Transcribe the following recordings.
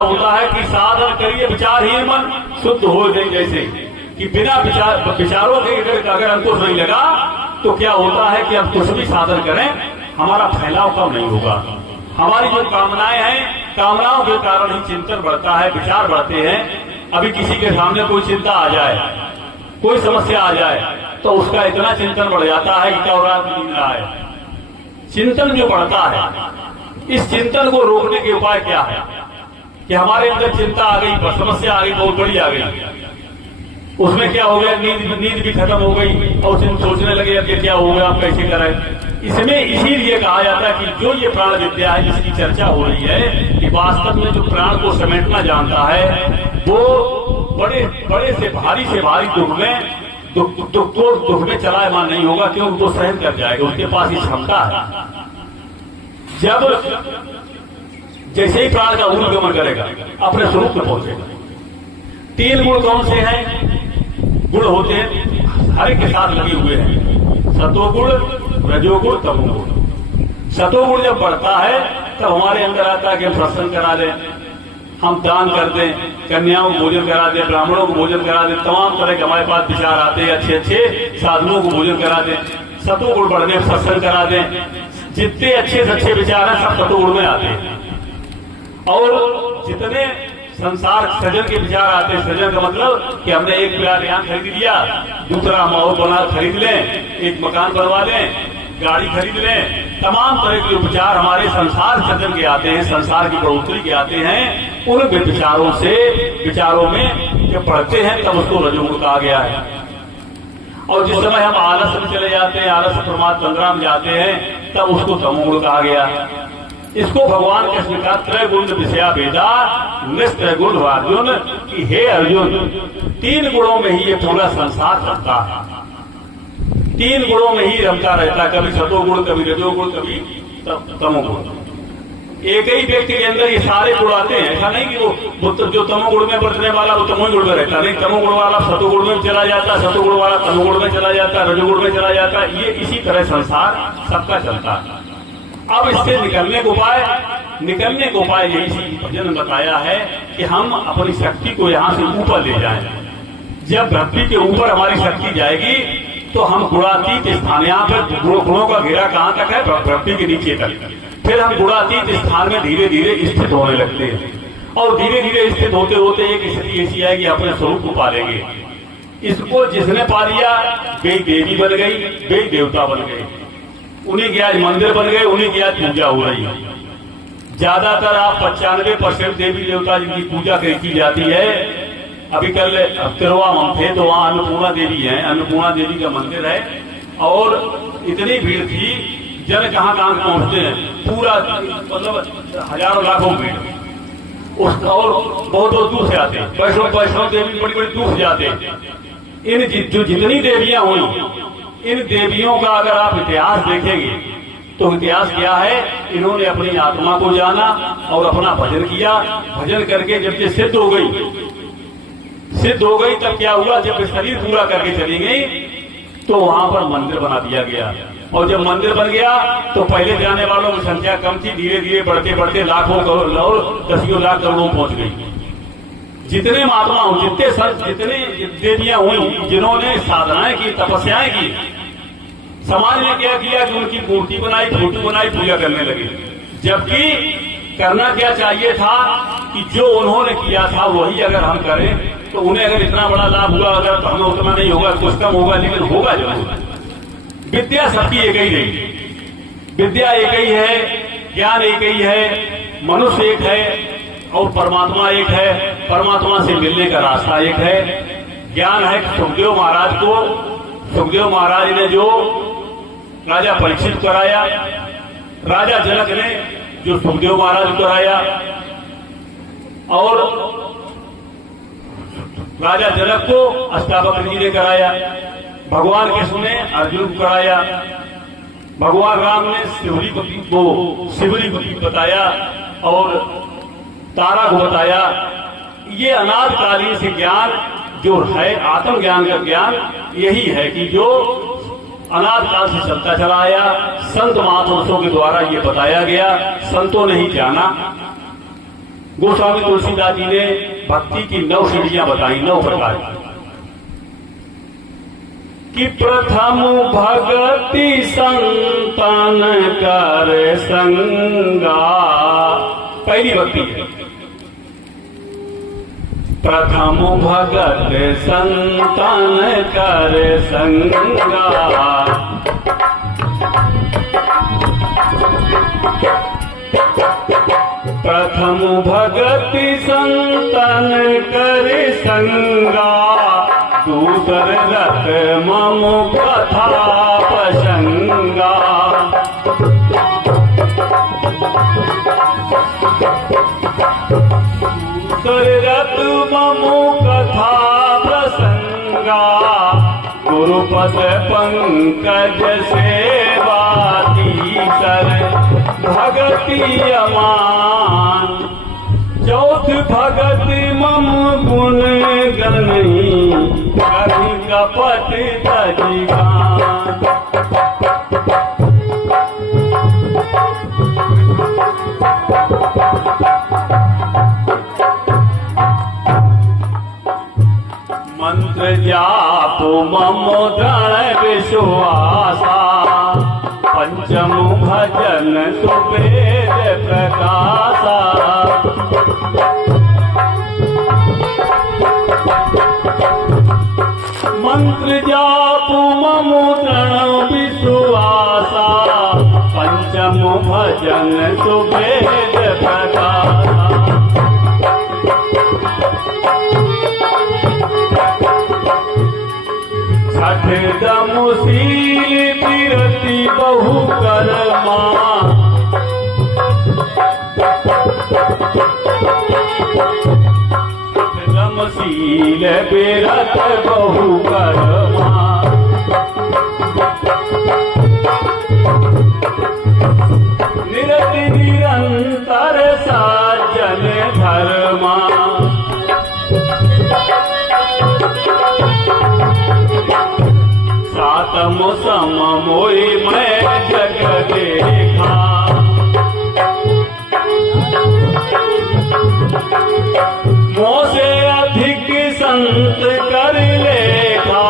होता है कि साधन करिए विचारहीन मन शुद्ध हो जाए। जैसे कि बिना विचारों के अगर अंकुश नहीं लगा तो क्या होता है कि हम कुछ भी साधन करें हमारा फैलाव कम नहीं होगा। हमारी जो कामनाएं हैं, कामनाओं के कारण ही चिंतन बढ़ता है, विचार बढ़ते हैं। अभी किसी के सामने कोई चिंता आ जाए, कोई समस्या आ जाए तो उसका इतना चिंतन बढ़ जाता है कि क्या हो रहा है। चिंतन जो बढ़ता है, इस चिंतन को रोकने के उपाय क्या है कि हमारे अंदर चिंता आ गई, समस्या आ गई, बहुत बड़ी आ गई, उसमें क्या हो गया, नींद भी खत्म हो गई और सोचने लगे अब ये क्या हो गया, आप कैसे करें। इसमें इसीलिए कहा जाता है कि जो ये प्राण विद्या है जिसकी चर्चा हो रही है कि वास्तव में जो प्राण को समेटना जानता है वो बड़े से भारी दुख में चलायमान नहीं होगा, क्योंकि वो सहन कर जाएगा, उसके पास ये क्षमता है। जब जैसे ही प्राण का ऊर्गमन करेगा अपने स्वरूप में पहुंचेगा। 3 गुण कौन से हैं? गुण होते हैं हर एक के साथ लगे हुए हैं, सतोगुण, रजोगुण, तमोगुण। सतोगुण जब बढ़ता है तब हमारे अंदर आता है कि हम सत्संग करा दें, हम दान कर दें, कन्याओं को भोजन करा दें, ब्राह्मणों को भोजन करा दें, तमाम तरह के हमारे पास विचार आते हैं, अच्छे अच्छे साधुओं को भोजन करा दें, सतोगुण बढ़ने सत्संग करा दें। जितने अच्छे से अच्छे विचार हैं सब सतोगुण में आते हैं। और जितने संसार सृजन के विचार आते हैं, सृजन का मतलब कि हमने एक प्यार यहाँ खरीद लिया, दूसरा हम और बना खरीद लें, एक मकान बनवा लें, गाड़ी खरीद लें, तमाम तरह के विचार हमारे संसार सृजन के आते हैं, संसार की बढ़ोतरी के आते हैं। उन विचारों में जब पढ़ते हैं तब उसको रजोगुण कहा गया है। और जिस समय हम आलस में चले जाते हैं, आलस प्रमाद तंद्रा में जाते हैं, तब उसको तमोगुण कहा गया है। इसको भगवान कृष्ण का त्रैगुण विषया वेदा निस्त्रैगुण अर्जुन कि हे अर्जुन, 3 गुणों में ही ये पूरा संसार रमता है, 3 गुणों में ही रमता रहता है, कभी सतोगुण, कभी रजोगुण, कभी तमोगुण। एक ही व्यक्ति के अंदर ये सारे गुण आते हैं। ऐसा नहीं कि वो जो तमोगुण में बरतने वाला वो तमोगुण में रहता नहीं, तमोगुण वाला सतोगुण में चला जाता, सतोगुण वाला तमोगुण में चला जाता, रजोगुण में चला जाता। ये इसी तरह संसार सबका चलता है। अब इससे निकलने को उपाय यही भजन में बताया है कि हम अपनी शक्ति को यहाँ से ऊपर ले जाएं। जब भक्ति के ऊपर हमारी शक्ति जाएगी तो हम गुणातीत स्थान, यहाँ पर गुणों का घेरा कहाँ तक है? भक्ति के नीचे तक। फिर हम गुणातीत स्थान में धीरे धीरे स्थित होने लगते हैं और धीरे धीरे स्थित होते होते एक स्थिति ऐसी आएगी अपने स्वरूप को पा लेंगे। इसको जिसने पा लिया वे देवी बन गई, वे देवता बन गए, उन्हीं के आज मंदिर बन गए, उन्हीं की आज पूजा हो रही है। ज्यादातर आप 95% देवी देवता जिनकी पूजा की जाती है। अभी कल तिरुवा हम थे तो वहां अन्नपूर्णा देवी है, अन्नपूर्णा देवी का मंदिर है और इतनी भीड़ थी, जन कहाँ पहुंचते हैं, पूरा मतलब हजारों लाखों भीड़ उसका, और बहुत दूर से आते हैं। वैष्णव देवी बड़ी बड़ी दूर से जाते हैं। इन जो जितनी देवियां हुई, इन देवियों का अगर आप इतिहास देखेंगे तो इतिहास क्या है? इन्होंने अपनी आत्मा को जाना और अपना भजन किया। भजन करके जब ये सिद्ध हो गई तब क्या हुआ? जब शरीर पूरा करके चली गई तो वहां पर मंदिर बना दिया गया। और जब मंदिर बन गया तो पहले जाने वालों की संख्या कम थी, धीरे धीरे बढ़ते बढ़ते लाखों करोड़ और 10 लाख करोड़ों पहुंच गई। जितने महात्मा हुए, जितने संत, जितने देवियां हुई जिन्होंने साधनाएं की, तपस्याएं की, समाज ने क्या किया कि उनकी मूर्ति बनाई, फोटो बनाई, पूजा करने लगे। जबकि करना क्या चाहिए था कि जो उन्होंने किया था वही अगर हम करें तो उन्हें अगर इतना बड़ा लाभ हुआ, अगर तो हमें उतना नहीं होगा, कुछ कम होगा, लेकिन होगा जरूर। विद्या सबकी एक ही नहीं, विद्या एक ही है, ज्ञान एक ही है, मनुष्य एक है और परमात्मा एक है। परमात्मा से मिलने का रास्ता एक है। ज्ञान है सुखदेव महाराज को, सुखदेव महाराज ने जो राजा परीक्षित कराया, राजा जनक ने जो सुखदेव महाराज को कराया, और राजा जनक को अष्टावक्र जी ने कराया, भगवान कृष्ण ने अर्जुन को कराया, भगवान राम ने शिवरी को बताया और तारा को बताया। ये अनादकालीन से ज्ञान जो है, आत्मज्ञान का ज्ञान यही है कि जो अनादकाल से चलता चला आया। संत महापुरुषों के द्वारा ये बताया गया, संतों ने ही जाना। गोस्वामी तुलसीदास जी ने भक्ति की 9 सीढ़ियां बताई, 9 प्रकार कि प्रथम भगति संतान कर संगा। पहली भक्ति है प्रथम भगत संतान कर संगा। प्रथम भगति संतन कर संगा। दूसर रत मम कथा प्रसंगा। दूसर रत मम कथा प्रसंगा। गुरुपद पंकज सेवा तीसर भगति अमान। चौथ भगति मम गुण गनई। कभी कपट तजिगान। मंत्र जाप मम दृढ़ विश्वासा। पंचम भजन सुवेद प्रकाशा। मंत्र जाप मम दृढ़ विश्वासा। पंचम भजन सुवेद प्रकाशा। छठ दमशील विरति बहु कर्मा। दमशील विरत बहु कर्मा। निरति निरंतर सज्जन धर्मा। सातम सम मोहि मैं जग देखा। मोह से अधिक संत कर लेखा।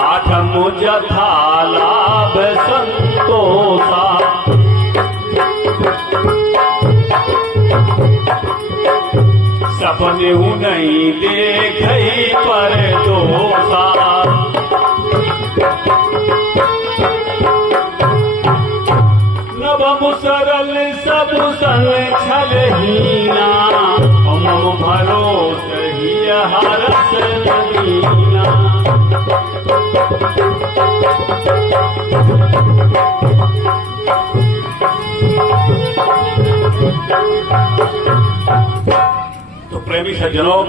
आठम जथा लाभ संतोषा। सपने नहीं देखई पर दोषा। नवम सरल सब सन छलहीना। मम भरोस ही हरस नहीना। तो प्रेमी सज्जनों,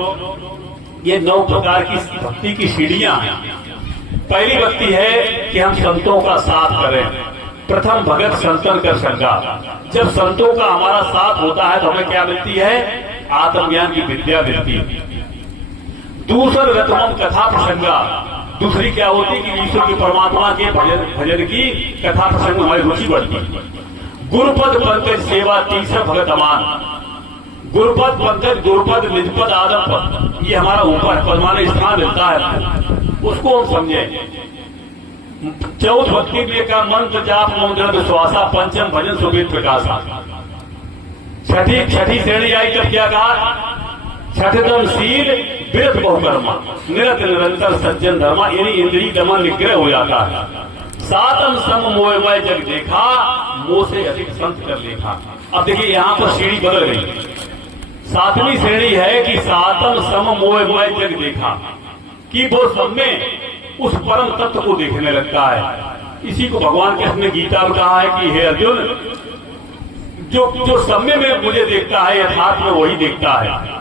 ये 9 प्रकार की भक्ति की सीढ़ियां हैं। पहली भक्ति है कि हम संतों का साथ करें। प्रथम भगत संतन कर संगा। जब संतों का हमारा साथ होता है तो हमें क्या मिलती है? आत्मज्ञान की विद्या मिलती है। दूसर रतमम कथा प्रसंगा। दूसरी क्या होती है कि ईश्वर की परमात्मा के भजन की कथा प्रसंग में हमारी रुचि बढ़ती है। गुरुपद पंकज सेवा तीसरा भगत अमान। गुरुपद पंकज, गुरुपद, निजपद, आदम पद, ये हमारा ऊपर पदमाने स्थान मिलता है, उसको हम समझे। चौथ भक्ति के का मंत्र जाप मंत्र विश्वासा। पंचम भजन सुवेद प्रकाशा। छठी श्रेणी आई तब क्या कहा? छठतम शील विरत बहुकर्मा। निरत निरंतर सज्जन धर्मा, यानी इंद्रिय दमन निग्रह हो जाता है। सातम सम मोहमय जग देखा। मोह से अधिक संत कर लेखा। अब देखिए यहां पर श्रेणी बदल गई। 7वीं श्रेणी है कि सातम सम मोहमय जग देखा, कि वो सब में उस परम तत्व को देखने लगता है। इसी को भगवान कृष्ण ने गीता में कहा है कि हे अर्जुन, जो सब में मुझे देखता है, यथार्थ में वही देखता है।